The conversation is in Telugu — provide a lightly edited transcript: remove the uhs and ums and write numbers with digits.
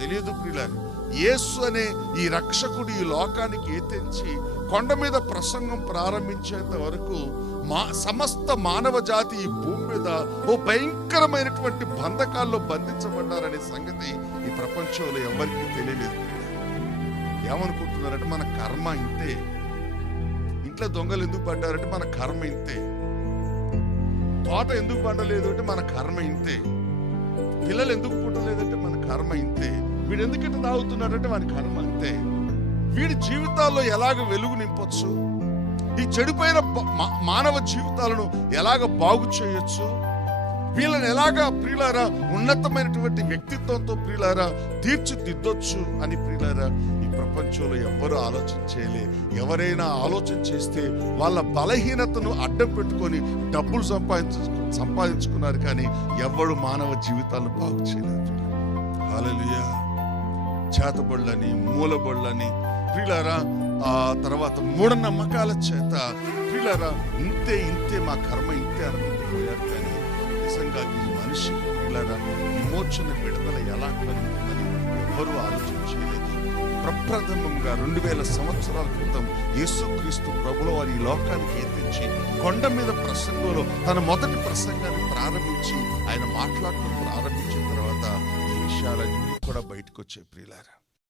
తెలియదు ప్రియులారా. యేసు అనే ఈ రక్షకుడు ఈ లోకానికి ఏతెంచి కొండ మీద ప్రసంగం ప్రారంభించేంత వరకు సమస్త మానవ జాతి ఈ భూమి మీద ఓ భయంకరమైనటువంటి బంధకాల్లో బంధించబడ్డారనే సంగతి ఈ ప్రపంచంలో ఎవరికీ తెలియలేదు. ఏమనుకుంటున్నారంటే మన కర్మ ఇంతే, ఇంట్లో దొంగలు ఎందుకు పడ్డారంటే మన కర్మ ఇంతే, తోట ఎందుకు పండలేదు అంటే మన కర్మ ఇంతే, పిల్లలు ఎందుకు పుట్టలేదంటే మన కర్మ ఇంతే, వీడు ఎందుకంటే తాగుతున్నాడంటే మన కర్మ అంతే. వీడి జీవితాల్లో ఎలాగ వెలుగు నింపొచ్చు, ఈ చెడిపోయిన మానవ జీవితాలను ఎలాగ బాగు చేయొచ్చు, వీళ్ళని ఎలాగా ప్రియులారా ఉన్నతమైనటువంటి వ్యక్తిత్వంతో ప్రియులారా తీర్చిదిద్దొచ్చు అని ప్రియులారా ఈ ప్రపంచంలో ఎవ్వరూ ఆలోచించేలే. ఎవరైనా ఆలోచన చేస్తే వాళ్ళ బలహీనతను అడ్డం పెట్టుకొని డబ్బులు సంపాదించుకున్నారు, కానీ ఎవరు మానవ జీవితాలను బాగు చేయలేదు. హల్లెలూయా. చేతబడులని, మూలబడులని ప్రియులారా, ఆ తర్వాత మూఢనమ్మకాల చేత ప్రియులారా ఇంతే మా కర్మ ఇంతే అనుకుంటుపోయారు. కానీ నిజంగా ఈ మనిషికి ప్రియులారా విమోచన విడుదల ఎలా కలుగుతుందని ఎవరూ ఆలోచన చేయలేదు. ప్రప్రథమంగా 2000 సంవత్సరాల క్రితం యేసుక్రీస్తు ప్రభుల వారి ఈ లోకానికి ఎత్తించి కొండ మీద ప్రసంగంలో తన మొదటి ప్రసంగాన్ని ప్రారంభించి ఆయన మాట్లాడటం ప్రారంభించిన తర్వాత ఈ విషయాలన్నీ కూడా బయటకు వచ్చే ప్రియులారా.